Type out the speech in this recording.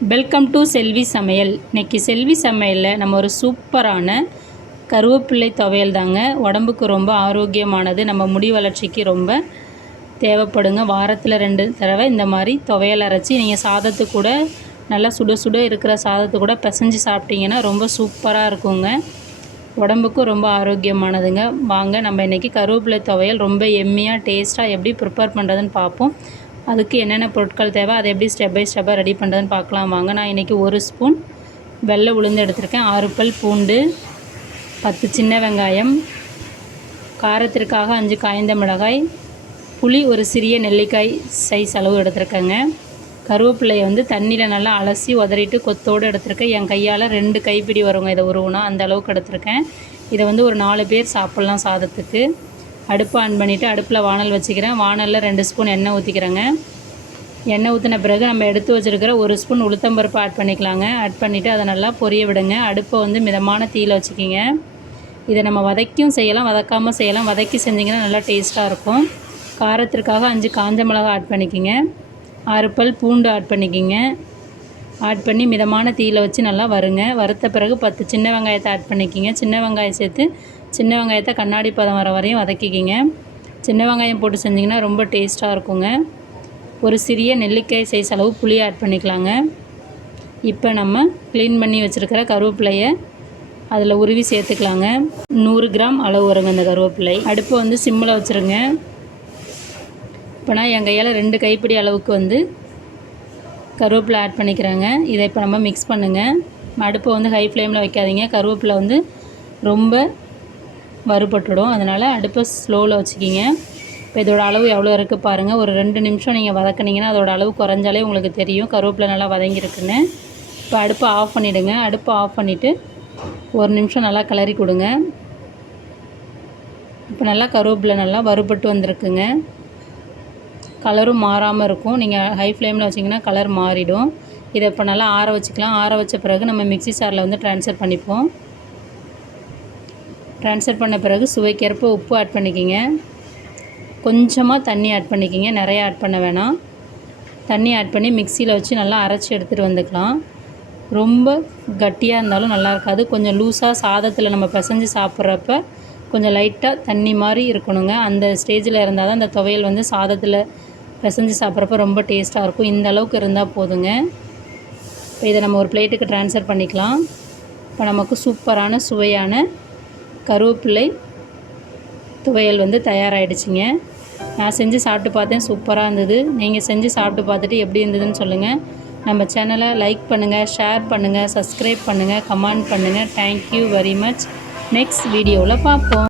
Welcome to செல்வி சமையல் இன்றைக்கி செல்வி சமையலில் நம்ம ஒரு சூப்பரான கருவேப்பிள்ளை துவையல் தாங்க. உடம்புக்கு ரொம்ப ஆரோக்கியமானது. நம்ம முடி வளர்ச்சிக்கு ரொம்ப தேவைப்படுங்க. வாரத்தில் ரெண்டு தடவை இந்த மாதிரி துவையல் அரைச்சி நீங்கள் சாதத்து கூட நல்லா சுட சுட இருக்கிற சாதத்து கூட பிசைஞ்சு சாப்பிட்டீங்கன்னா ரொம்ப சூப்பராக இருக்குங்க. உடம்புக்கும் ரொம்ப ஆரோக்கியமானதுங்க. வாங்க நம்ம இன்றைக்கி கருவேப்பிலை துவையல் ரொம்ப எம்மியாக டேஸ்ட்டாக எப்படி ப்ரிப்பேர் பண்ணுறதுன்னு பார்ப்போம். அதுக்கு என்னென்ன பொருட்கள் தேவை அதை எப்படி ஸ்டெப் பை ஸ்டெப்பாக ரெடி பண்ணுறதுன்னு பார்க்கலாம். வாங்க நான் இன்றைக்கி ஒரு ஸ்பூன் வெள்ளை உளுந்து எடுத்திருக்கேன். ஆறு பல் பூண்டு பத்து சின்ன வெங்காயம் காரத்திற்காக அஞ்சு காய்ந்த மிளகாய் புளி ஒரு சிறிய நெல்லிக்காய் சைஸ் அளவு எடுத்திருக்கேங்க. கருவேப்பிலையை வந்து தண்ணியில் நல்லா அலசி உதறிட்டு கொத்தோடு எடுத்திருக்கேன். என் கையால் ரெண்டு கைப்பிடி வருங்க. இதை உருவுனா அந்த அளவுக்கு எடுத்திருக்கேன். இதை வந்து ஒரு நாலு பேர் சாப்பிட்லாம் சாதத்துக்கு. அடுப்பு ஆன் பண்ணிவிட்டு அடுப்பில் வானல் வச்சுக்கிறேன். வானலில் ரெண்டு ஸ்பூன் எண்ணெய் ஊற்றிக்கிறேங்க எண்ணெய் ஊற்றின பிறகு நம்ம எடுத்து வச்சுருக்கிற ஒரு ஸ்பூன் உளுத்தம்பருப்பு ஆட் பண்ணிக்கலாங்க. ஆட் பண்ணிவிட்டு அதை நல்லா பொரிய விடுங்க. அடுப்பை வந்து மிதமான தீயில் வச்சுக்கிங்க. இதை நம்ம வதக்கியும் செய்யலாம். வதக்காமல் செய்யலாம். வதக்கி செஞ்சிங்கன்னா நல்லா டேஸ்ட்டாக இருக்கும். காரத்திற்காக அஞ்சு காஞ்ச மிளகா ஆட் பண்ணிக்கிங்க. ஆறு பல் பூண்டு ஆட் பண்ணிக்கிங்க. ஆட் பண்ணி மிதமான தீயில் வச்சு நல்லா வருங்க வறுத்த பிறகு பத்து சின்ன வெங்காயத்தை ஆட் பண்ணிக்கிங்க. சின்ன வெங்காயம் சேர்த்து சின்ன வெங்காயத்தை கண்ணாடி பதம் வர வரையும் வதக்கிக்கிங்க. சின்ன வெங்காயம் போட்டு செஞ்சிங்கன்னா ரொம்ப டேஸ்ட்டாக இருக்குங்க. ஒரு சிறிய நெல்லிக்காய் சைஸ் அளவு புளி ஆட் பண்ணிக்கலாங்க. இப்போ நம்ம க்ளீன் பண்ணி வச்சுருக்கிற கருவேப்பிலையை அதில் உருவி சேர்த்துக்கலாங்க. நூறு கிராம் அளவு வருங்க இந்த கருவேப்பிலை. அடுப்பை வந்து சிம்மில் வச்சுருங்க. இப்போ நான் என் கையால் ரெண்டு கைப்பிடி அளவுக்கு வந்து கருவேப்பிலை ஆட் பண்ணிக்கிறேங்க. இதை இப்போ நம்ம மிக்ஸ் பண்ணுங்கள் அடுப்பை வந்து ஹை ஃப்ளேமில் வைக்காதீங்க. கருவேப்பிலை வந்து ரொம்ப வறுபட்டுடும். அதனால் அடுப்பை ஸ்லோவில் வச்சுக்கிங்க. இப்போ இதோட அளவு எவ்வளோ இருக்குது பாருங்கள் ஒரு ரெண்டு நிமிஷம் நீங்கள் வதக்குனீங்கன்னா அதோட அளவு குறைஞ்சாலே உங்களுக்கு தெரியும். கருவேப்பிலை நல்லா வதங்கியிருக்குன்னு இப்போ அடுப்பை ஆஃப் பண்ணிவிடுங்க அடுப்பை ஆஃப் பண்ணிவிட்டு ஒரு நிமிஷம் நல்லா கிளறி கொடுங்க. இப்போ நல்லா கருவேப்பிலை நல்லா வறுபட்டு வந்திருக்குங்க. கலரும் மாறாமல் இருக்கும். நீங்கள் ஹை ஃப்ளேமில் வச்சிங்கன்னா கலர் மாறிடும். இதை இப்போ நல்லா ஆற வச்சுக்கலாம். ஆற வச்ச பிறகு நம்ம மிக்ஸி சாரில் வந்து ட்ரான்ஸ்ஃபர் பண்ணிப்போம். ட்ரான்ஸ்ஃபர் பண்ண பிறகு சுவைக்கேற்ப உப்பு ஆட் பண்ணிக்கிங்க. கொஞ்சமாக தண்ணி ஆட் பண்ணிக்கிங்க. நிறையா ஆட் பண்ண வேணாம். தண்ணி ஆட் பண்ணி மிக்சியில் வச்சு நல்லா அரைச்சி எடுத்துகிட்டு வந்துக்கலாம். ரொம்ப கட்டியாக இருந்தாலும் நல்லா இருக்காது. கொஞ்சம் லூஸாக சாதத்தில் நம்ம பிசைஞ்சு சாப்பிட்றப்ப கொஞ்சம் லைட்டாக தண்ணி மாதிரி இருக்கணுங்க. அந்த ஸ்டேஜில் இருந்தால் தான் அந்த துவையல் வந்து சாதத்தில் பிசைஞ்சு சாப்பிட்றப்ப ரொம்ப டேஸ்ட்டாக இருக்கும். இந்த அளவுக்கு இருந்தால் போதுங்க. இப்போ இதை நம்ம ஒரு பிளேட்டுக்கு ட்ரான்ஸ்ஃபர் பண்ணிக்கலாம். இப்போ நமக்கு சூப்பரான சுவையான கருவேப்பிள்ளை துவையல் வந்து தயாராகிடுச்சிங்க நான் செஞ்சு சாப்பிட்டு பார்த்தேன் சூப்பராக இருந்தது. நீங்கள் செஞ்சு சாப்பிட்டு பார்த்துட்டு எப்படி இருந்ததுன்னு சொல்லுங்கள் நம்ம சேனலை லைக் பண்ணுங்கள் ஷேர் பண்ணுங்கள் சப்ஸ்கிரைப் பண்ணுங்கள் கமெண்ட் பண்ணுங்கள் தேங்க்யூ வெரி மச் நெக்ஸ்ட் வீடியோவில் பார்ப்போம்.